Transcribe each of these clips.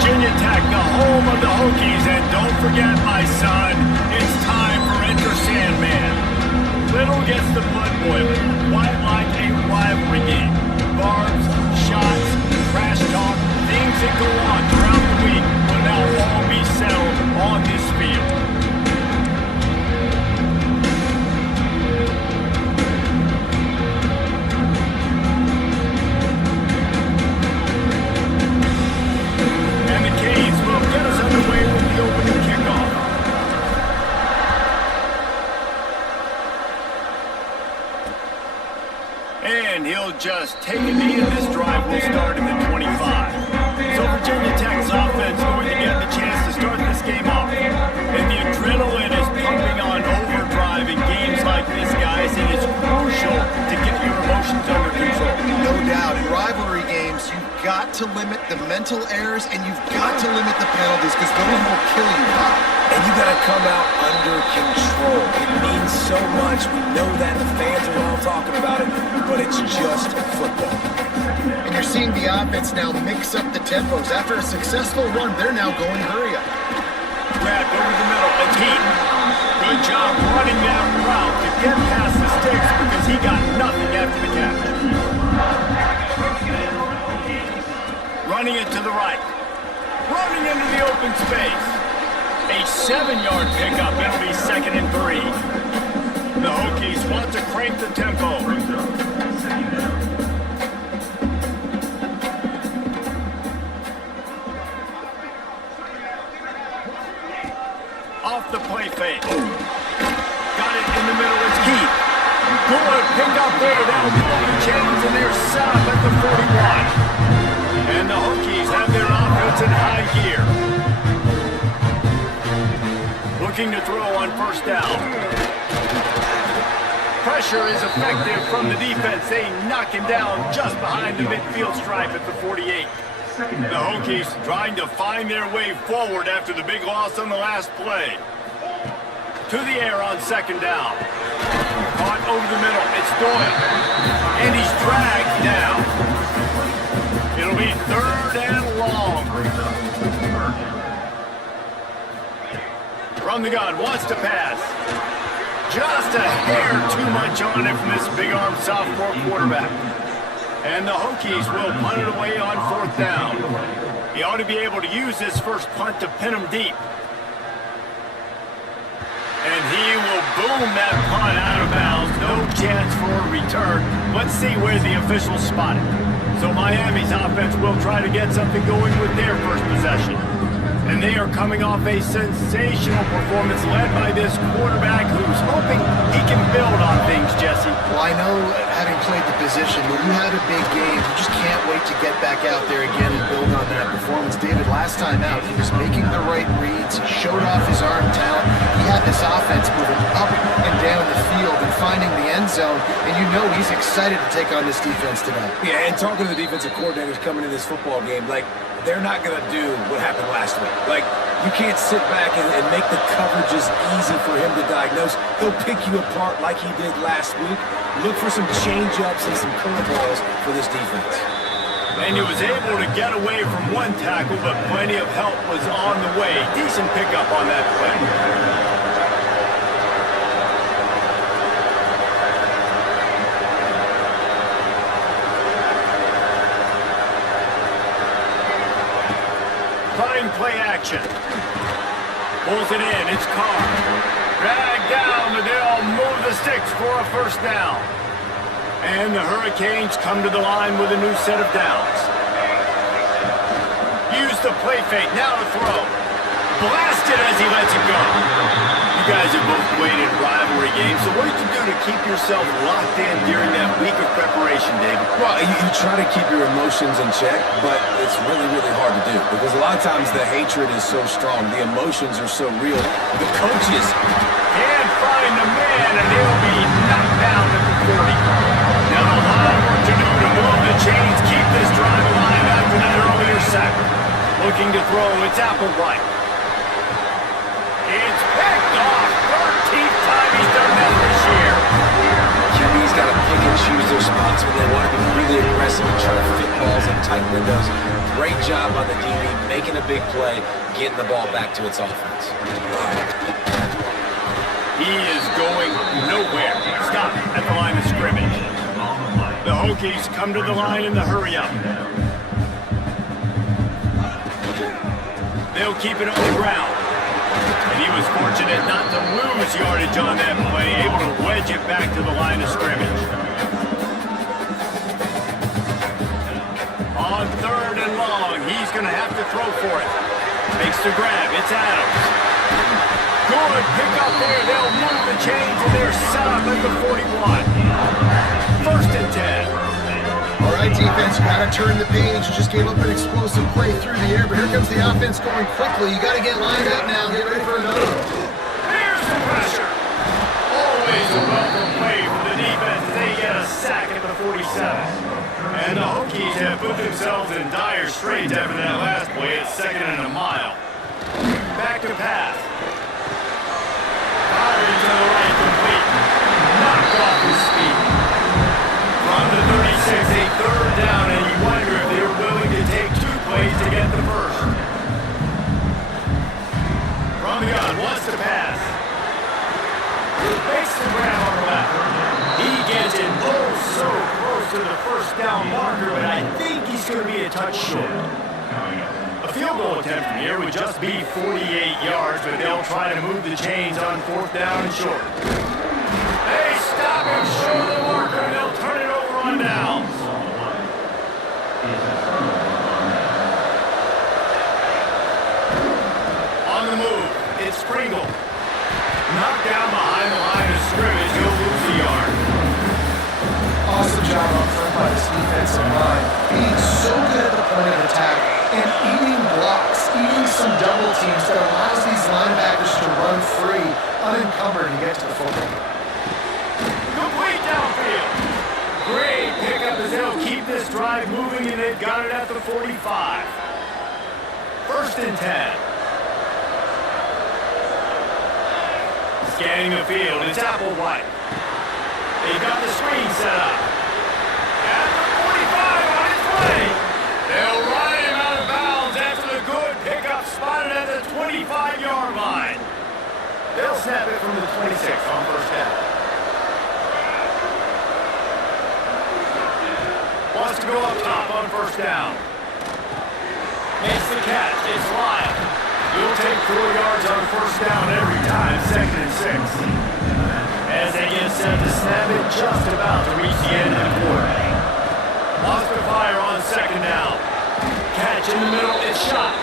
Virginia Tech, the home of the Hokies, and don't forget, my son, it's time for Enter Sandman. Little gets the blood boiling, quite like a rivalry game. Barbs, shots, trash talk, things that go on throughout the week will now all be settled on this field. And he'll just take a knee, and this drive will start in the 25. So Virginia Tech's offense going to get the chance to start this game off. And the adrenaline is pumping on overdrive in games like this, guys. It is crucial to get your emotions under control. No doubt. In rivalry games, you've got to limit the mental errors, and you've got to limit the penalties, because those will kill you, Bob. And you got to come out under control. It means so much. We know that. The fans are all talking about it, but it's just football. And you're seeing the offense now mix up the tempos. After a successful run, they're now going hurry up. Grabbed over the middle. It's Heat. Good job running that route to get past the sticks because he got nothing after the catch. Running it to the right. Running into the open space. A 7-yard pickup. It'll be 2nd and 3. The Hokies want to crank the tempo. Off the play fake. Got it in the middle. It's Keith. Good pickup there. That'll pull the chains, and they're set up at the 41. And the Hokies have their offense in high gear. Looking to throw on 1st down. Pressure is effective from the defense. They knock him down just behind the midfield stripe at the 48. The Hokies trying to find their way forward after the big loss on the last play. To the air on 2nd down. Caught over the middle. It's Doyle. And he's dragged down. It'll be 3rd and long. From the gun, wants to pass. Just a hair too much on it from this big-arm sophomore quarterback. And the Hokies will punt it away on 4th down. He ought to be able to use this first punt to pin him deep. And he will boom that punt out of bounds. No chance for a return. Let's see where the officials spot it. So Miami's offense will try to get something going with their first possession. And they are coming off a sensational performance led by this quarterback who's hoping he can build on things, Jesse. Well, I know, having played the position, when you have a big game, you just can't wait to get back out there again and build on that performance. David, last time out, he was making the right reads. He showed off his arm talent. He had this offense moving up and down the field and finding the end zone. And you know he's excited to take on this defense tonight. Yeah, and talking to the defensive coordinators coming into this football game, like, they're not going to do what happened last week. Like, you can't sit back and make the coverages easy for him to diagnose. He'll pick you apart like he did last week. Look for some change-ups and some curveballs for this defense. And he was able to get away from one tackle, but plenty of help was on the way. Decent pickup on that play. Play action. Pulls it in. It's Carr. Dragged down, but they'll move the sticks for a 1st down. And the Hurricanes come to the line with a new set of downs. Use the play fake. Now to throw. Blasted as he lets it go. You guys have both played in rivalry games, so what did you do to keep yourself locked in during that week of preparation, David? Well, you try to keep your emotions in check, but it's really, really hard to do because a lot of times the hatred is so strong, the emotions are so real. The coaches can't find a man, and he'll be knocked down at the 40. Now a lot of work to do to move the chains, keep this drive alive after that earlier sack. Looking to throw, it's Applewhite. It's picked off. 13th time he's done that this year. QB's got to pick and choose their spots when they want to be really aggressive and try to fit balls in tight windows. Great job on the DB, making a big play, getting the ball back to its offense. He is going nowhere. Stop at the line of scrimmage. The Hokies come to the line in the hurry-up. They'll keep it on the ground. And he was fortunate not to lose yardage on that play, able to wedge it back to the line of scrimmage. On 3rd and long, he's going to have to throw for it. Makes the grab. It's Adams. Good pick up there. They'll move the chains and they're set up at the 41. 1st and 10. All right, defense, you got to turn the page. You just gave up an explosive play through the air, but here comes the offense going quickly. You got to get lined up now. Get ready for another one. Here's the pressure. Always a welcome play from the defense. They get a sack at the 47. And the Hokies have put themselves in dire straits after that last play at 2nd and a mile. Back to pass. Firing to the right, complete. Knocked off his feet. From the 36, a 3rd down, and you wonder if they're willing to take 2 plays to get the first. From the gun, wants to pass. Makes the grab on the left. He gets it so close to the 1st down marker, but I think he's going to be a touch short. A field goal attempt from here would just be 48 yards, but they'll try to move the chains on 4th down and short. They stop and show the marker, and they'll turn it over on downs. On the move, it's Pringle. Knocked down behind the line of scrimmage, he'll lose the yard. Awesome job up front by this defensive line. Being so good at the point of attack and eating blocks, eating some double teams that allows these linebackers to run free, unencumbered, and get to the football. Complete downfield. Great pickup as they'll keep this drive moving, and they've got it at the 45. 1st and 10. Scanning the field, it's Applewhite. They've got the screen set up. At the 45 on his way. They'll ride him out of bounds after the good pickup spotted at the 25-yard line. They'll snap it from the 26 on 1st down. Wants to go up top on 1st down. Makes the catch. It's Lyle. You'll take 4 yards on 1st down every time, 2nd and 6. As they get set to snap it, just about to reach the end of the quarter. Wants to fire on 2nd down. Catch in the middle, it's shot.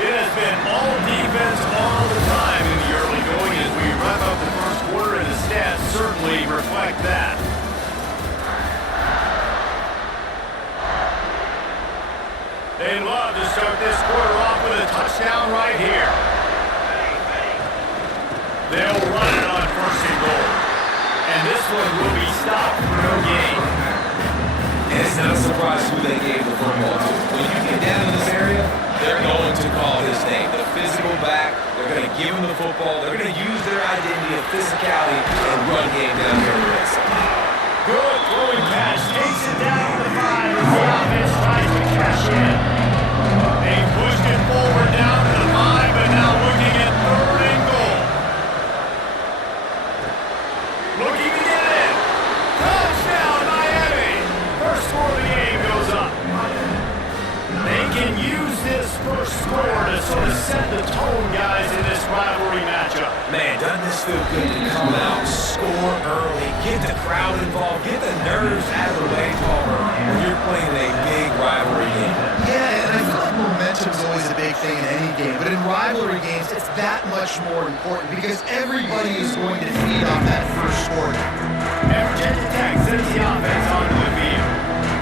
It has been all defense all the time in the early going as we wrap up the 1st quarter, and the stats certainly reflect that. They'd love to start this quarter off with a touchdown right here. They'll run it on 1st and goal. And this one will be stopped for no gain. And it's not a surprise who they gave the football to. When you get down in this area, they're going to call his name. The physical back, they're going to give him the football. They're going to use their identity of physicality and run game down here in the red zone. Good throwing catch. Takes it down to the 5 as the offense tries to cash in. They pushed it forward down to the 5, but now looking at 3rd and goal. Looking to get it. Touchdown, Miami. First score of the game goes up. They can use this first score to sort of set the tone, guys, in this rivalry matchup. Man, doesn't this feel good to come out, score early, get the crowd involved, get the nerves out of the way, Palmer, when you're playing a big rivalry game. Yeah, and I feel like momentum's always a big thing in any game, but in rivalry games, it's that much more important because everybody is going to feed off that first score. And Virginia Tech sends the offense onto the field.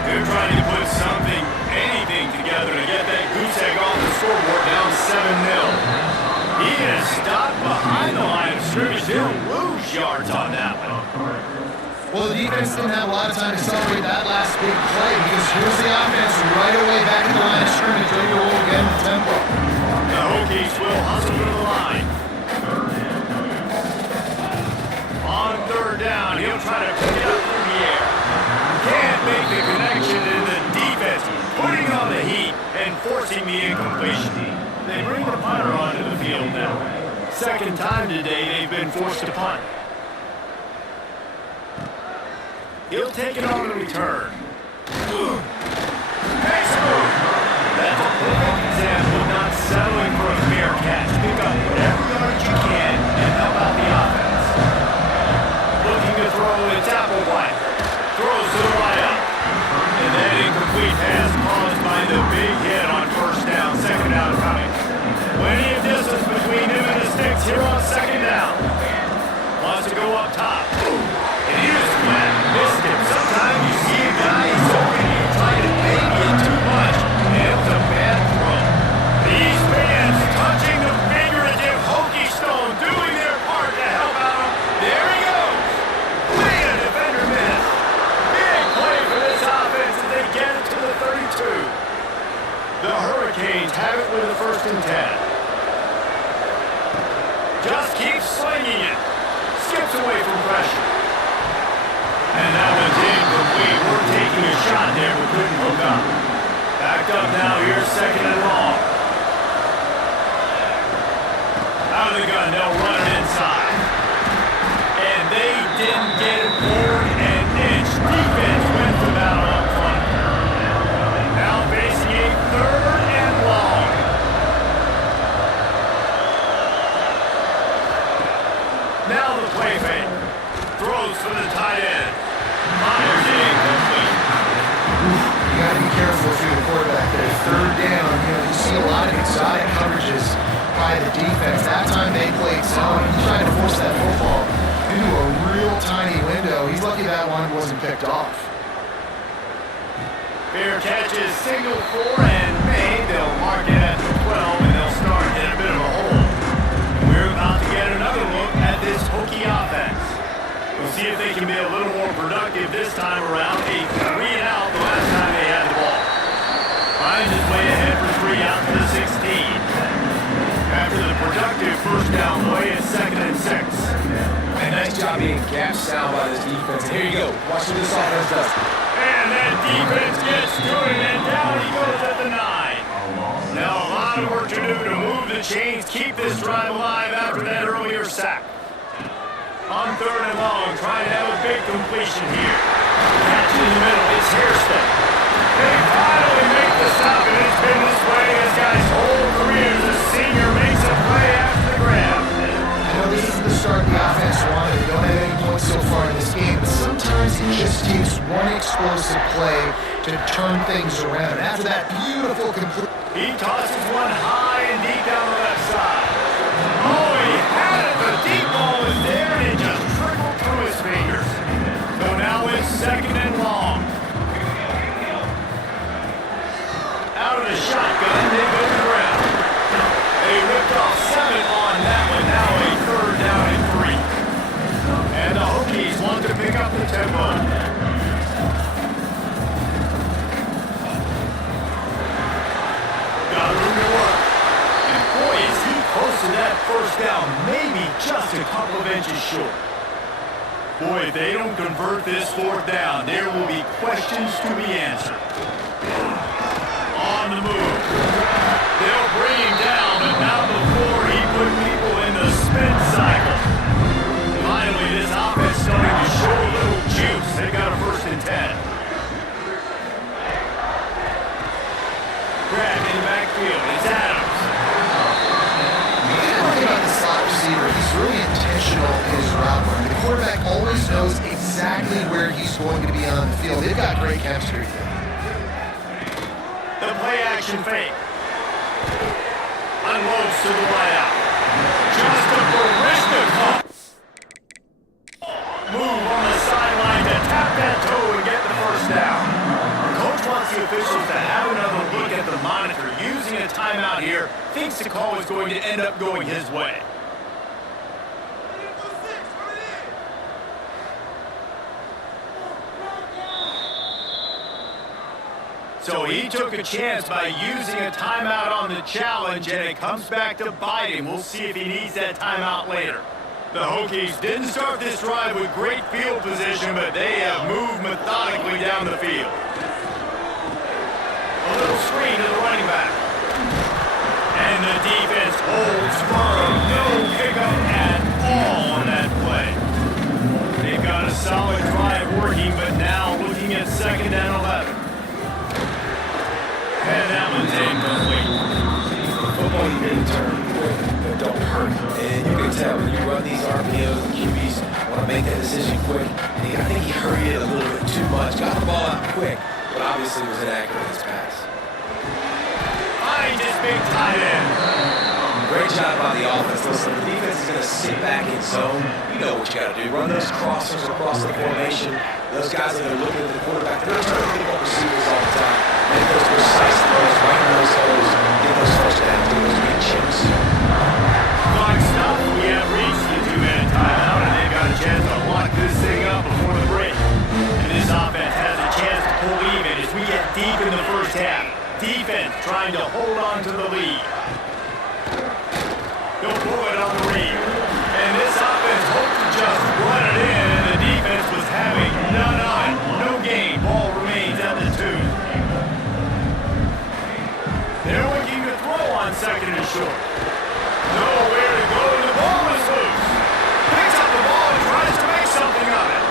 They're trying to put something, anything together to get that goose egg off the scoreboard down 7-0. He is stopped behind the line of scrimmage. They'll lose yards on that one. Well, the defense didn't have a lot of time to celebrate that last big play because here's the offense right away back at the line of scrimmage, ready to roll again with tempo. The Hokies will hustle to the line. On 3rd down, he'll try to pick it up through the air. Can't make the connection, and the defense putting on the heat. second time today they've been forced to punt. He'll take it on the return. Nice move. That's a perfect example of not settling for a fair catch. Pick up whatever yardage you can and help out the offense. Looking to throw, it's Applewhite. Throws to the right up. And that incomplete pass caused by the big hit on first down, second down coming. Plenty of distance between him and the sticks here on second down. Wants to go up top. And he was flat. Missed him. Sometimes you see a guy so big you try to baby it too much. And it was a bad throw. These fans touching the figurative Hokie Stone, doing their part to help out him. There he goes. Man, a defender missed. Big play for this offense as they get it to the 32. The Hurricanes have it with a 1st and 10. Just keeps slinging it. Skips away from pressure. And that one's incomplete. We're taking a shot there, but couldn't hook up. Backed up now, here's second and long. Out of the gun, they'll run it inside. And they didn't get it forward an inch. Defense went for that up front. Now facing a 3rd and long. Now the play fake. Throws for the tight end. Myers incomplete. You got to be careful if you're the quarterback there. 3rd down, you see a lot of exotic coverages by the defense. That time they played zone. He tried to force that football into a real tiny window. He's lucky that one wasn't picked off. Fair catch is signaled for and made. They'll mark it at the 12 and they'll start in a bit of a hole. We're about to get another look at this Hokie offense. We'll see if they can be a little more productive this time around. A 3 and out the last time they had the ball. Finds his way ahead for 3 out to the 16. After the productive first down play, it's 2nd and 6. And nice job being gap sound by this defense. Here you go. Watch what this offense does. And that defense gets to him, and down he goes at the 9. Now a lot of work to do to move the chains, keep this drive alive after that earlier sack. On 3rd and long, trying to have a big completion here. Catch in the middle, it's Hairston. They finally make the stop, and it's been this way his guy's whole career as a senior makes a play after the grab. I know this is the start the offense wanted. They don't have any points so far in this game, but sometimes it just takes one explosive play to turn things around. After that beautiful complete... He tosses one high and deep down the left side. Oh, he had it. The deep ball was there, and it just trickled through his fingers. So now it's 2nd and long. Out of the shotgun, they go to the ground. They ripped off 7 on that one. Now a 3rd down and 3. And the Hokies want to pick up the tempo. Got room to work. And boy, is he close to that first down, maybe just a couple of inches short. Boy, if they don't convert this 4th down, there will be questions to be answered. On the move. They'll bring him down, but not before he put people in the spin cycle. Finally, this offense starting to show a little juice. They got a 1st and 10. Grab in the backfield. It's Adams. The thing about the slot receiver, he's really intentional in his route run. The quarterback always knows exactly where he's going to be on the field. They've got great chemistry. The play-action fake. Unloads to the right out. Just a Baryshnikov. Move on the sideline to tap that toe and get the 1st down. The coach wants the officials to have another look at the monitor. Using a timeout here, thinks the call is going to end up going his way. So he took a chance by using a timeout on the challenge, and it comes back to bite him. We'll see if he needs that timeout later. The Hokies didn't start this drive with great field position, but they have moved methodically down the field. A little screen to the running back. And the defense holds firm. No pickup ball on that play. They've got a solid drive working, but now looking at 2nd and 11. And that one's incomplete. Football, you need to turn quick, but don't hurt. And you can tell when you run these RPOs, the QBs want to make that decision quick. And I think he hurried it a little bit too much. Got the ball out quick, but obviously was inaccurate in his pass. Finds his big tight end. Great job by the offense. Listen, the defense is going to sit back in zone. You know what you got to do. Run those crossers across the formation. Those guys that are looking at the quarterback, they're trying to pick up receivers all the time. Make those precise throws right in those holes. Get those first downs, get those big chips. Clock stopped. We have reached the 2-minute timeout, and they've got a chance to lock this thing up before the break. And this offense has a chance to pull even as we get deep in the first half. Defense trying to hold on to the lead. He'll pull it on the read. And this offense hoped to just run it in, and the defense was having none on it. No gain. Ball remains at the 2. They're looking to throw on 2nd and short. Nowhere to go, and the ball is loose. Picks up the ball and tries to make something of it.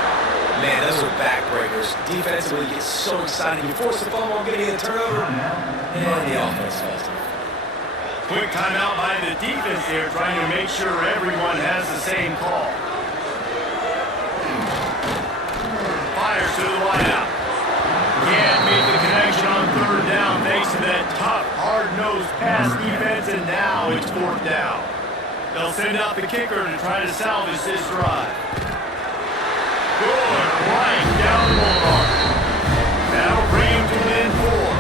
Man, those are backbreakers. Defensively, you get so excited. You force the fumble, getting a turnover, and the offense falls. Quick timeout by the defense there, trying to make sure everyone has the same call. Fires to the wideout. Can't make the connection on 3rd down thanks to that tough, hard-nosed pass defense, and now it's 4th down. They'll send out the kicker to try to salvage this drive. Good, right down the boulevard. That'll bring him to within 4.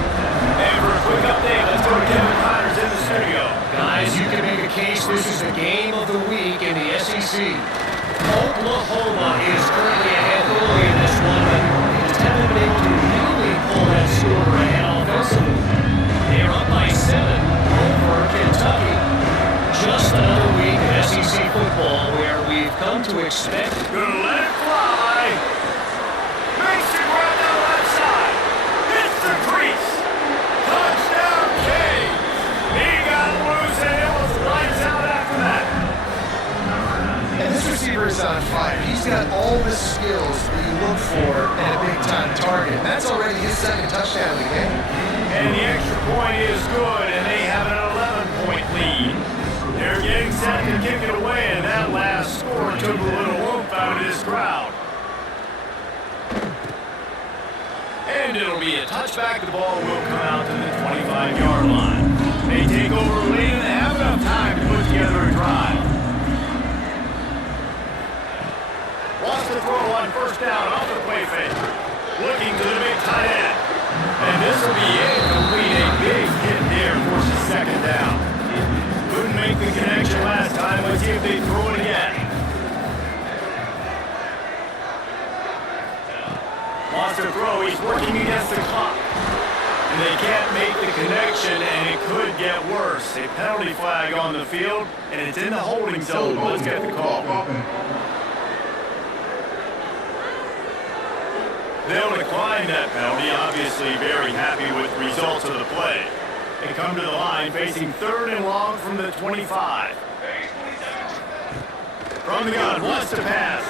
And for a quick update, let's go to Kevin Connors in the studio. Guys, you can make a case this is the game of the week in the SEC. Oklahoma is currently ahead early in this one, but they just haven't been able to really pull that score ahead offensively. They're up by 7 over Kentucky. Just another week of SEC football where we've come to expect. Gonna let it fly. Makes it right down the left side. Hits the crease. Touchdown, Canes. He got loose and it was lights out after that. And this receiver is on fire. He's got all the skills that you look for at a big-time target. And that's already his 2nd touchdown of the game. And the extra point is good, and they have an 11-point lead. They're getting set to kick it away, and that last score took a little oomph out of this crowd. And it'll be a touchback. The ball will come out to the 25-yard line. They take over late and have enough time to put together a drive. Wants to throw on 1st down off the play fake. Looking to the big tight end. And this will be incomplete. A big hit there forces 2nd down. Couldn't make the connection last time. Let's see if they throw it again. Wants to throw. He's working against the clock. And they can't make the connection, and it could get worse. A penalty flag on the field, and it's in the holding zone. Let's get the call. They'll decline that penalty, obviously very happy with the results of the play. They come to the line facing 3rd and long from the 25. From the gun, wants to pass.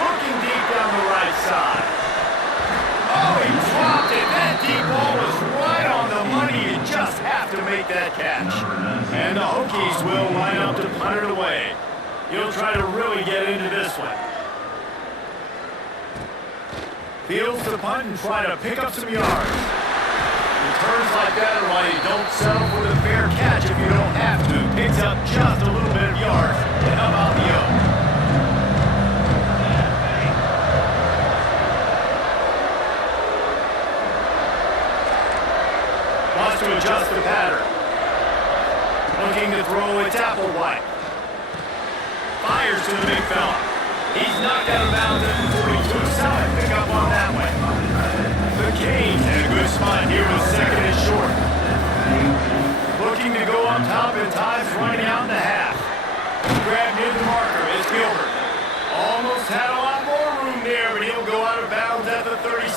Looking deep down the right side. Oh, he dropped it. That deep ball was right on the money. You just have to make that catch. And the Hokies will line up to punt it away. He'll try to really get into this one. Fields the punt and try to pick up some yards. Returns like that are why you don't settle for the fair catch if you don't have to. Picks up just a little bit of yards to help out the O. Wants to adjust the pattern. Looking to throw, it's Applewhite. Fires to the big fella. He's knocked out of bounds at the 42. Solid pick up on that one. The Canes in a good spot here with 2nd and short. Looking to go up top and time's running out in the half. Grab near the marker is Gilbert. Almost had a lot more room there, but he'll go out of bounds at the 36.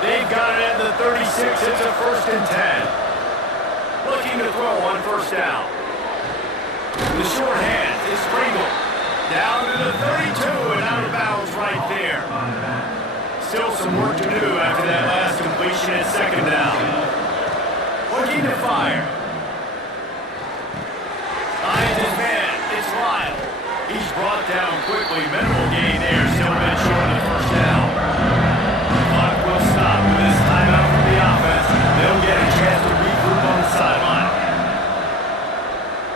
They've got it at the 36. It's a 1st and 10. Looking to throw on 1st down. The short hand is Spring Down to the 32 and out of bounds right there. Still some work to do after that last completion at second down. Looking to fire. Finds his man. It's Lyle. He's brought down quickly. Minimal gain there. Still been short of the first down. Clock will stop with this timeout from the offense. They'll get a chance to regroup on the sideline.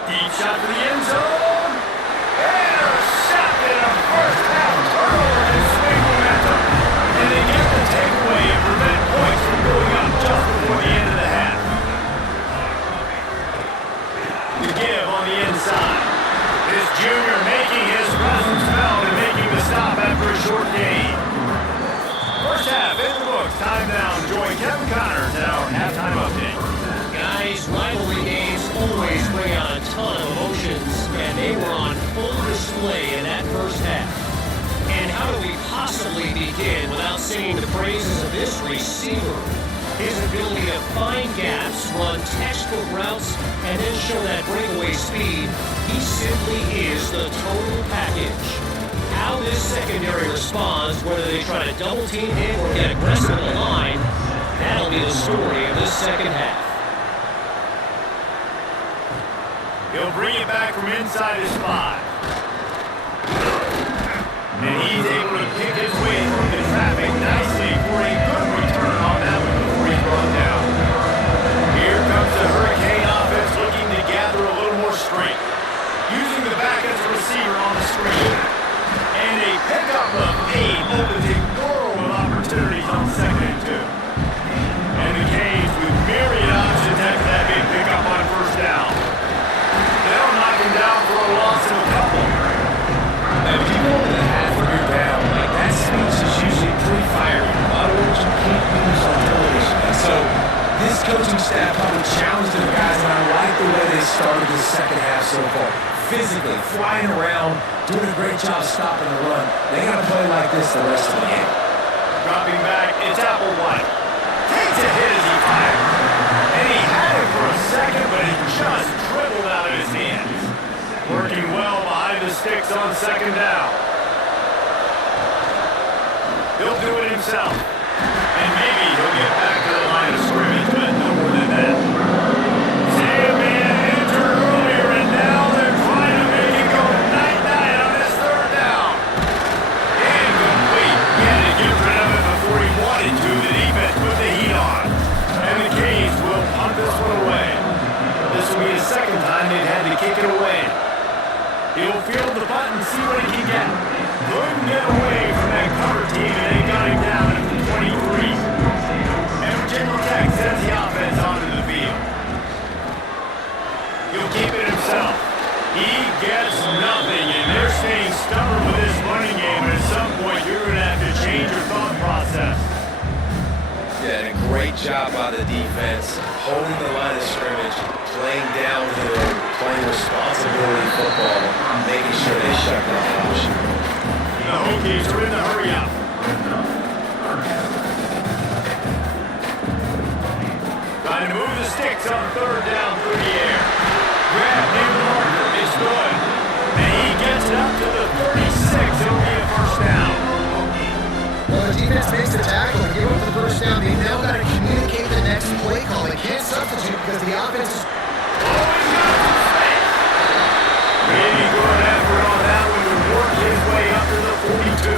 Deep shot for the end zone. Intercepted a first half turnover and swing momentum. And they get the takeaway and prevent points from going up just before the end of the half. The give on the inside. This junior making his presence felt and making the stop after a short gain. First half in the books. Time now. Join Kevin Connors at our halftime update. Guys, rivalry games always bring out a ton of emotions, and they were on full display in that first half. And how do we possibly begin without singing the praises of this receiver? His ability to find gaps, run textbook routes, and then show that breakaway speed, he simply is the total package. How this secondary responds, whether they try to double team him or get aggressive in the line, that'll be the story of this second half. He'll bring it back from inside his 5. And he's able to pick his way through the traffic nicely for a good return on that one before he's brought down. Here comes the Hurricane offense looking to gather a little more strength. Using the back as a receiver on the screen. And a pickup of 8 opens a world of opportunities on 2nd and 2. And the Canes with myriad options after that big pickup on first down. They'll knock him down for a loss of a couple. Now, if you go into the half and you're down, like that speech is usually pretty fiery. A lot of words you can't use on television. And so this coaching staff probably challenged the guys, and I like the way they started the second half so far. Physically, flying around, doing a great job stopping the run. They got to play like this the rest of the game. Dropping back, it's Applewhite. Takes a hit as he fires. And he had it for a second, but it just dribbled out of his hands. Working well behind the sticks on second down. He'll do it himself. And maybe he'll get back to the line of scrimmage, but no more than that. Sandman entered earlier, and now they're trying to make it go night-night on this third down. Incomplete. He had to get rid of it before he wanted to. The defense put the heat on. And the Canes will punt this one away. This will be the second time they've had to kick it away. He'll field the punt and see what he can get. Couldn't get away from that cover team, and they got him down at the 23. And Virginia Tech sends the offense onto the field. He'll keep it himself. He gets nothing, and they're staying stubborn with this running game. And at some point, you're going to have to change your thought process. Yeah, and a great job by the defense, holding the line of scrimmage, playing downhill, playing responsibility football, making sure they shut down the option. The Hokies are in the hurry up. Trying to move the sticks on third down through the air. Grab near the marker. It's good. And he gets it up to the 36. It'll be a first down. Well, the defense makes the tackle and give up the first down. They've now got to communicate the next play call. They can't substitute because the offense is... Always got some space. Really good effort on that one to work his way up to the 42.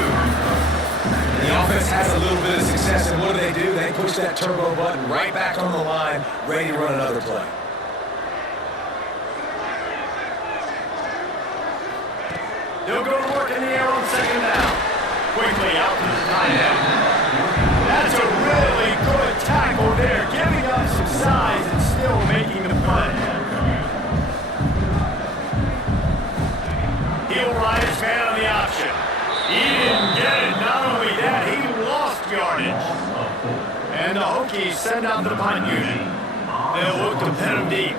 The offense has a little bit of success, and what do? They push that turbo button right back on the line, ready to run another play. They'll go to work in the air on second down. Quickly out to the tight end. That's a really good tackle there, giving up some size and still making the play. He'll ride his man on the option. He didn't get it. Not only that, he lost yardage. And the Hokies send out the punt unit. They'll look to pin him deep.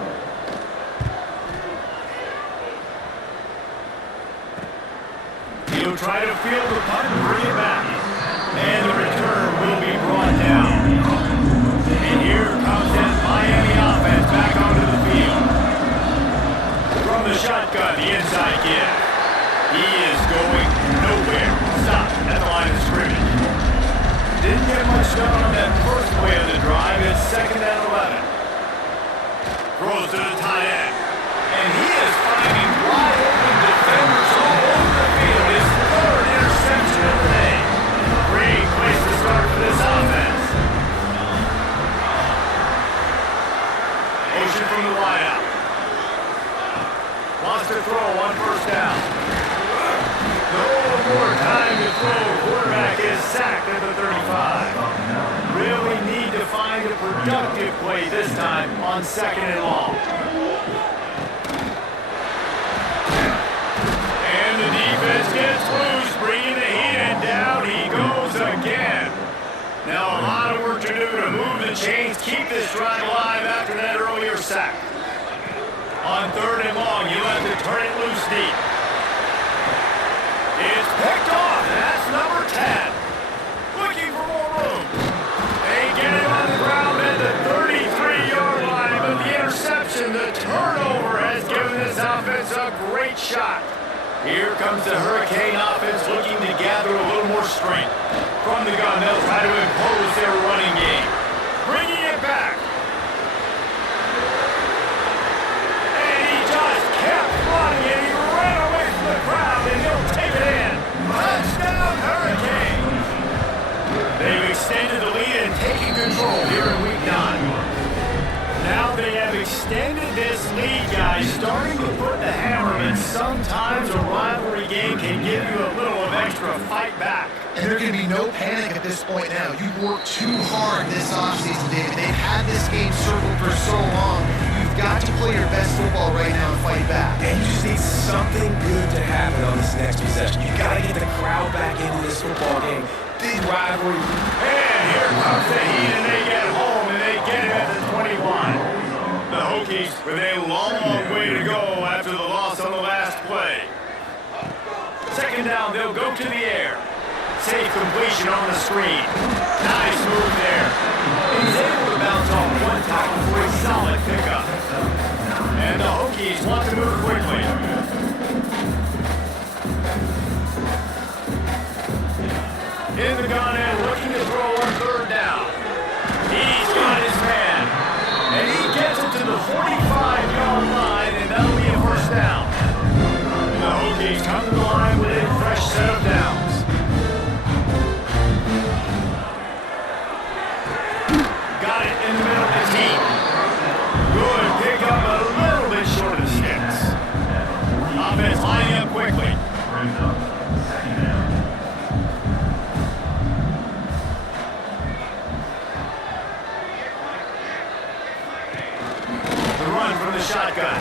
He'll try to field the punt and bring it back. And the return will be brought down. And here comes that Miami offense back onto the field. From the shotgun, the inside give. He is going nowhere. Stop at the line of scrimmage. Didn't get much done on that first play of the drive. It's 2nd and 11. Throws to the tight end. And he is finding wide open defenders all over the field. His 3rd interception of the day. Great place to start for this offense. Motion from the wideout. Wants to throw on 1st down. No more time to throw. Quarterback is sacked at the 35. Really need to find a productive play this time on 2nd and long. And the defense gets loose, bringing the heat, and down he goes again. Now a lot of work to do to move the chains, keep this drive alive after that earlier sack. On 3rd and long, you have to turn it loose deep. It's picked off, and that's number 10. Looking for more room. They get it on the ground at the 33-yard line, but the interception, the turnover, has given this offense a great shot. Here comes the Hurricane offense looking to gather a little more strength. From the gun, they'll try to impose their running game. Bringing it back. Touchdown, Hurricanes! They've extended the lead and taken control here in Week 9. Now they have extended this lead, guys, starting to put the hammer, and sometimes a rivalry game can give you a little of extra fight back. And there can be no panic at this point now. You've worked too hard this offseason, David. They've had this game circled for so long. You've got to play your best football right now and fight back. And you just need something good to happen on this next possession. You got to get the crowd back into this football game. Big rivalry. And here comes the heat, and they get home, and they get it at the 21. The Hokies with a long way to go after the loss on the last play. 2nd down, they'll go to the air. Safe completion on the screen. Nice move there. He's able to bounce off one tackle for a solid pickup. And the Hokies want to move quickly. In the gun and looking to throw on 3rd down. He's got his man. And he gets it to the 45-yard line, and that'll be a 1st down. The Hokies come to the line with a fresh set of downs. Got it in the middle of the team. Good pick up, a little bit short of the sticks. Offense lining up quickly. The run from the shotgun.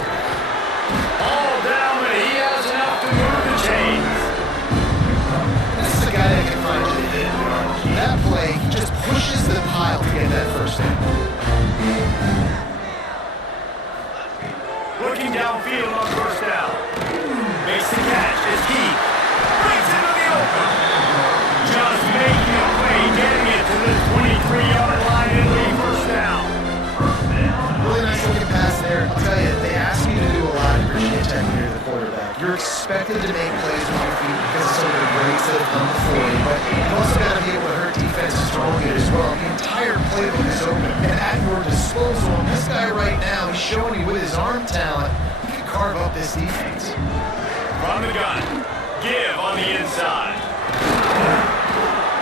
All down, but he has enough to move the chains. This is a guy that can find you the hit. That play, he just pushes the pile to get that 1st down. Looking downfield on 1st down. Makes the catch as Heath brings it to the open. Just making a play, getting it to the 23-yard line and the 1st down. Really nice looking pass there. I'll tell you, they ask you to do a lot in Virginia Tech here to the quarterback. You're expected to make plays with your feet because of some of the greats that have come before you, but you've also got to be able to hurt defenses strongly as well. The entire playbook is open and at your disposal. And this guy right now, he's showing you with his arm talent, he can carve up this defense. From the gun, give on the inside.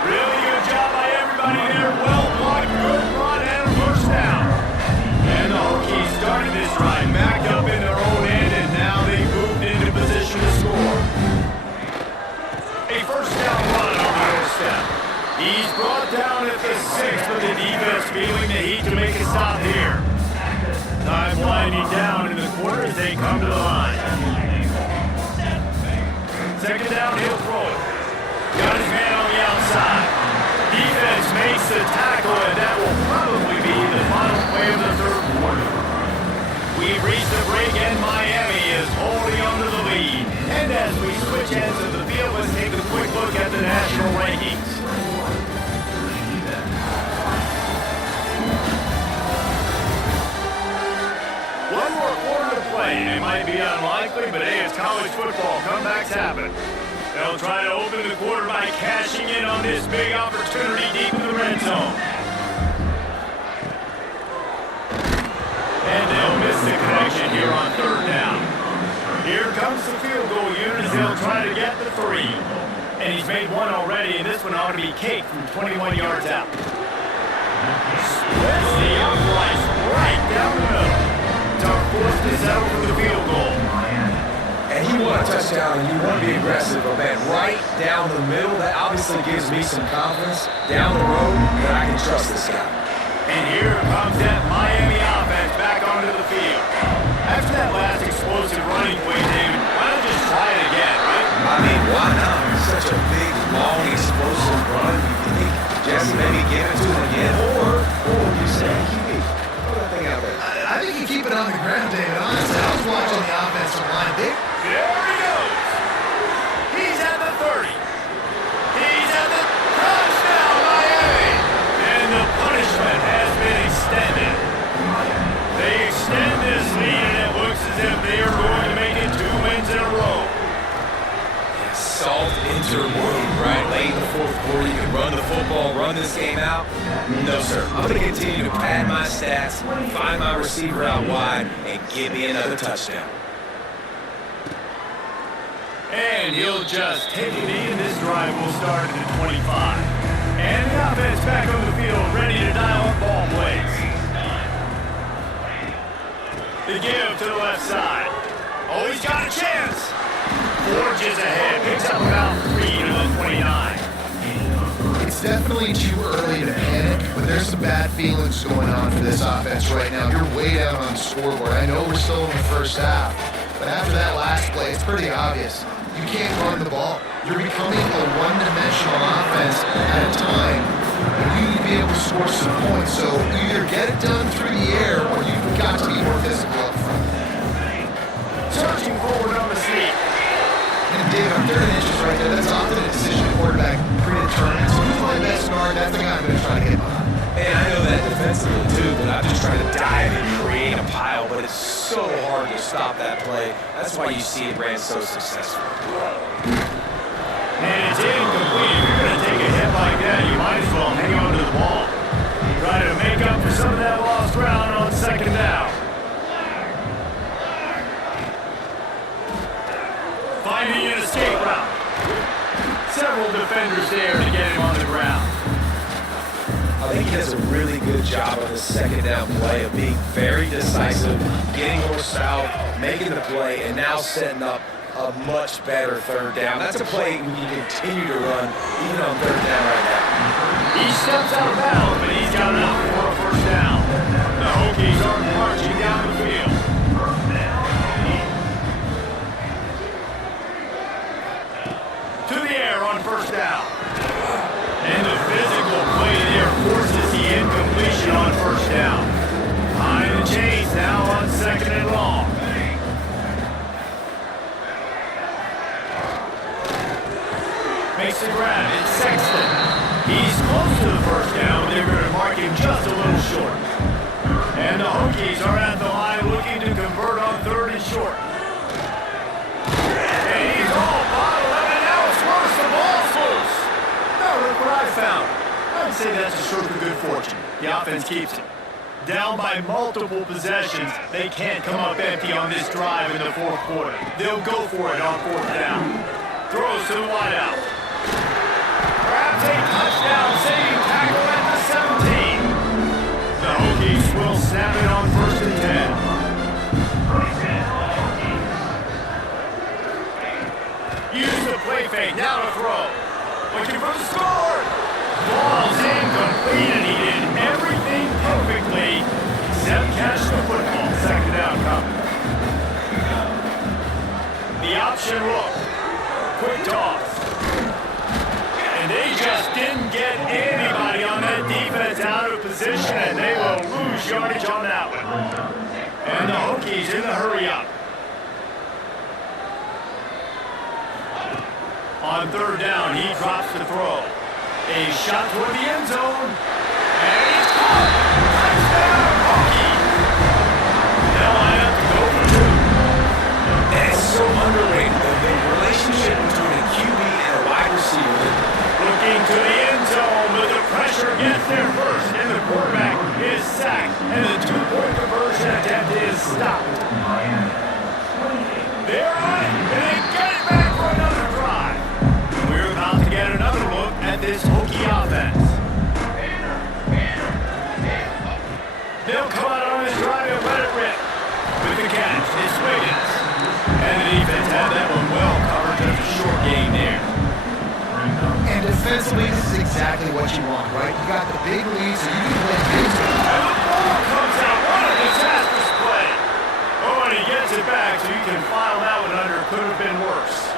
Really good job by everybody there. Well blocked, good run, and a 1st down. And the Hokies started this drive back up in their own end, and now they moved into position to score. A 1st down run on the doorstep. He's brought down at the 6, but the defense feeling the heat to make a stop here. Time winding down in the quarter as they come to the line. 2nd down, he'll throw it. Got his man on the outside. Defense makes the tackle, and that will probably be the final play of the 3rd quarter. We've reached the break, and Miami is holding on to the lead. And as we switch ends of the field, let's take a quick look at the national rankings. One more quarter to play. right. It might be unlikely, but hey, it's college football. Comebacks happen. They'll try to open the quarter by cashing in on this big opportunity deep in the red zone. And they'll miss the connection here on third down. Here comes the field goal unit as they'll try to get the 3. And he's made one already, and this one ought to be cake from 21 yards out. Splits the uprights right down the middle. Tough forced to settle for the field goal. And you want a touchdown and you want to be aggressive, but man, right down the middle, that obviously gives me some confidence down the road that I can trust this guy. And here comes that Miami offense back onto the field. After that last explosive running play, David, why not just try it again, right? I mean, why not? Such a big, long, explosive run. You think Jesse maybe give it to him again? Or would you say, QB, throw that thing out there? I think you keep it on the ground, David. Honestly, I was watching the offensive line. There he goes. He's at the 30. He's at the touchdown, Miami. And the punishment has been extended. They extend this lead, and it looks as if they are going to make it 2 wins in a row. Salt into her wound, right? Late in the fourth quarter, you can run the football, run this game out. No, sir. I'm going to continue to pad my stats, find my receiver out wide, and give me another touchdown. And he'll just take a knee, and this drive will start at the 25. And the offense back on the field, ready to dial up ball plays. The give to the left side. Oh, he's got a chance. Forges ahead, picks up about 3 to the 29. It's definitely too early to panic, but there's some bad feelings going on for this offense right now. You're way down on the scoreboard. I know we're still in the first half, but after that last play, it's pretty obvious. You can't run the ball. You're becoming a one-dimensional offense at a time, and you need to be able to score some points. So either get it done through the air, or you've got to be more physical up front. Searching forward on the seat. And David, on 3rd and inches right there, that's often a decision quarterback predetermined. So who's my best guard? That's the guy I'm going to try to get behind. And I know that defensively too, but I'm just trying to dive and create a pile, but it's so hard to stop that play. That's why you see it ran so successful. And it's incomplete. If you're going to take a hit like that, you might as well hang on to the ball. Try to make up for some of that lost ground on 2nd down. Finding an escape route. Several defenders there to get him on the ground. I think he does a really good job on the 2nd down play of being very decisive, getting more south, making the play, and now setting up a much better 3rd down. That's a play we can continue to run even on 3rd down right now. He steps out of bounds, but he's got enough for a 1st down. The Hokies are marching down the field. To the air on 1st down. And the physical play there forces the incompletion on 1st down. Behind the chase now on 2nd and long. Makes the grab. It's Sexton. He's close to the 1st down, but they're going to mark him just a little short. And the Hokies are at the line looking to convert on 3rd and short. And he's all bottled up, and now it's worse. The ball's loose. Now look what I found. I'd say that's a stroke of good fortune. The offense keeps it. Down by multiple possessions, they can't come up empty on this drive in the 4th quarter. They'll go for it on 4th down. Throws to the wideout. Grabs a touchdown, saving tackle at the 17. The Hokies will snap it on 1st and 10. Use the play fake, now to throw. Looking for the score. Ball's incomplete, and he did everything perfectly except catch the football. 2nd down coming. The option look. Quick toss. And they just didn't get anybody on that defense out of position, and they will lose yardage on that one. And the Hokies in the hurry up. On 3rd down, he drops the throw. A shot toward the end zone. And he's caught. Touchdown, Hokies. They'll line up to go for 2. this Hokie offense. They'll come out on this drive and let it rip. With the catch, it's Wiggins. And the defense had that one well covered. Just a short gain there. And defensively, this is exactly what you want, right? You got the big lead, so you can play big time. And the ball comes out. What a disastrous play. Oh, and he gets it back, so you can file that one under. Could have been worse.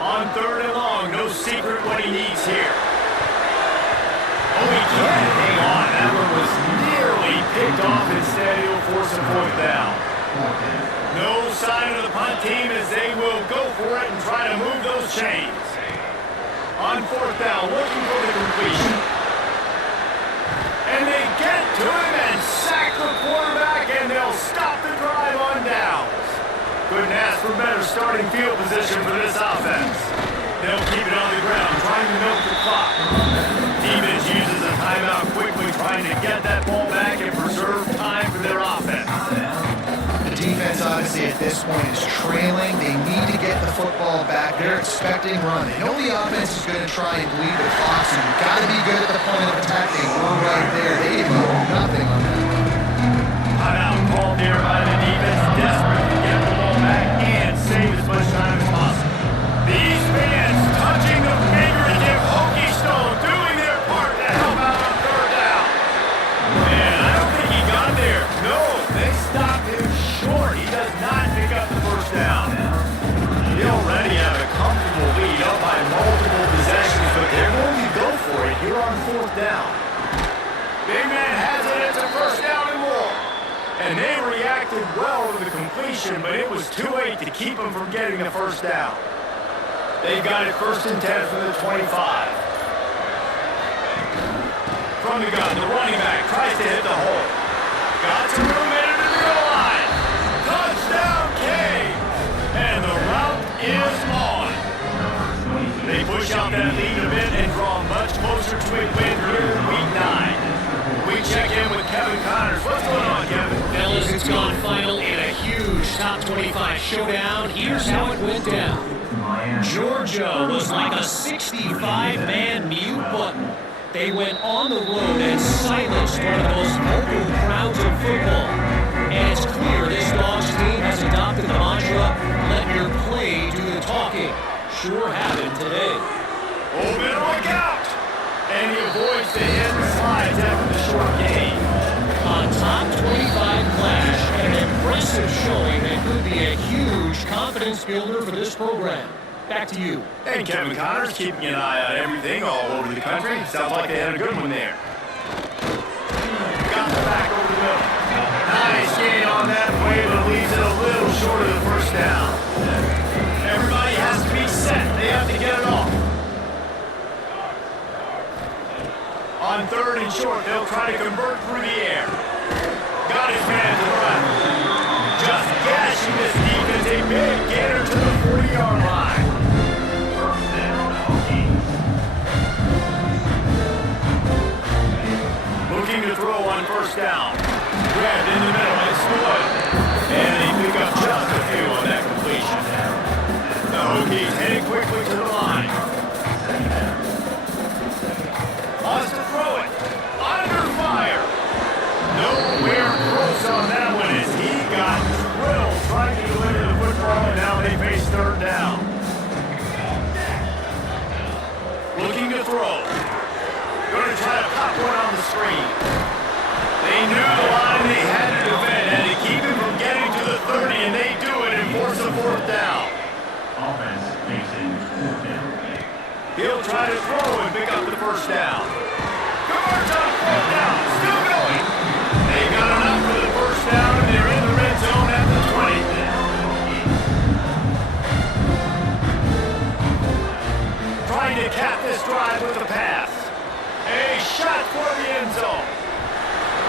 On 3rd and long, no secret what he needs here. Oh, he can't hang on. That one was nearly picked off. Instead, he'll force a 4th down. No sign of the punt team as they will go for it and try to move those chains. On 4th down, looking for the completion. And they get to him and sack the quarterback, and they'll stop the drive on downs. Couldn't ask for better starting field position for this offense. They'll keep it on the ground, trying to milk the clock. Defense uses a timeout quickly, trying to get that ball back and preserve time for their offense. The defense, obviously, at this point is trailing. They need to get the football back. They're expecting run. They know the offense is going to try and bleed the clock, so you've got to be good at the point of attack. They were right there. They didn't do nothing on that. Timeout called there by the defense, desperate to get the ball back and save as much time as possible. These fans touching the figurative Hokie Stone, doing their part to help out on 3rd down. Man, I don't think he got there. No, they stopped him short. He does not pick up the 1st down. They already have a comfortable lead up by multiple possessions, but they're going to go for it here on 4th down. Big man has it. It's a 1st down and more. And they reacted well to the completion, but it was too late to keep them from getting the 1st down. They've got it 1st and 10 from the 25. From the gun, the running back tries to hit the hole. Got some room in the goal line. Touchdown, K. And the route is on. They push out that lead a bit and draw much closer to a win here in Week 9. We check in with Kevin Connors. What's going on, Kevin? Fellas, it's gone final in a huge top 25 showdown. Here's how it went down. Georgia was like a 65-man mute button. They went on the road and silenced one of the most vocal crowds in football. And it's clear this Dogs team has adopted the mantra, let your play do the talking. Sure happened today. Oh, man, look out! And he avoids the hit and slides after the short gain. On top 25 clash, an impressive showing that could be a huge confidence builder for this program. Back to you. And Kevin Connors keeping an eye on everything all over the country. Sounds like they had a good one there. Got the back over the middle. Nice gain on that play, but leaves it a little short of the 1st down. Everybody has to be set. They have to get it off. On 3rd and short, they'll try to convert through the air. Got his man to the left. Just gashing this defense. A big gainer to the 40-yard line. Looking to throw on 1st down. Grabbed in the middle, it's Floyd. And they pick up just a few on that completion. The Hokies heading quickly to the line. Wants to throw it. Under fire. Nowhere close on that one as he got drilled trying to deliver the football, and now they face 3rd down. Looking to throw. Going to try to pop one on the screen. They knew the line they had to defend and to keep him from getting to the 30, and they do it and force a 4th down. Offense facing 4th down. He'll try to throw and pick up the 1st down. Converts on 4th down. Still going. They got enough for the 1st down, and they're in the red zone at the 20. Trying to cap this drive with a pass. A shot for the end zone.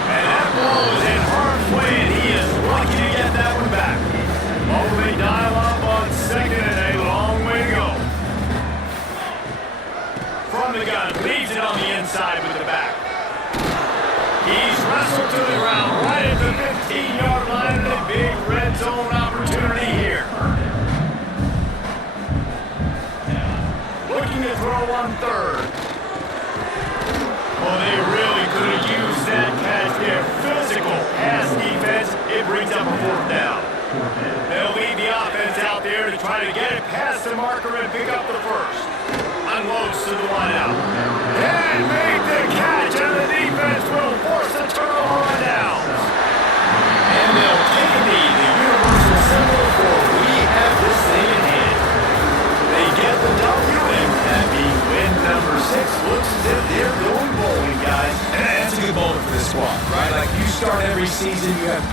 And that ball was in harm's way, and he is lucky to get that one back. Oh, they dial up on 2nd and a long way to go. From the gun, leaves it on the end try to get it past the marker and pick up the first. Unloads to the wideout. And make the catch, and the defense will force a turnover on downs. And they'll take a knee, the universal symbol for we have this thing in hand. They get the W, and happy win number 6 looks as if they're going bowling, guys. And that's a good moment for this squad, right? Like, you start every season, you have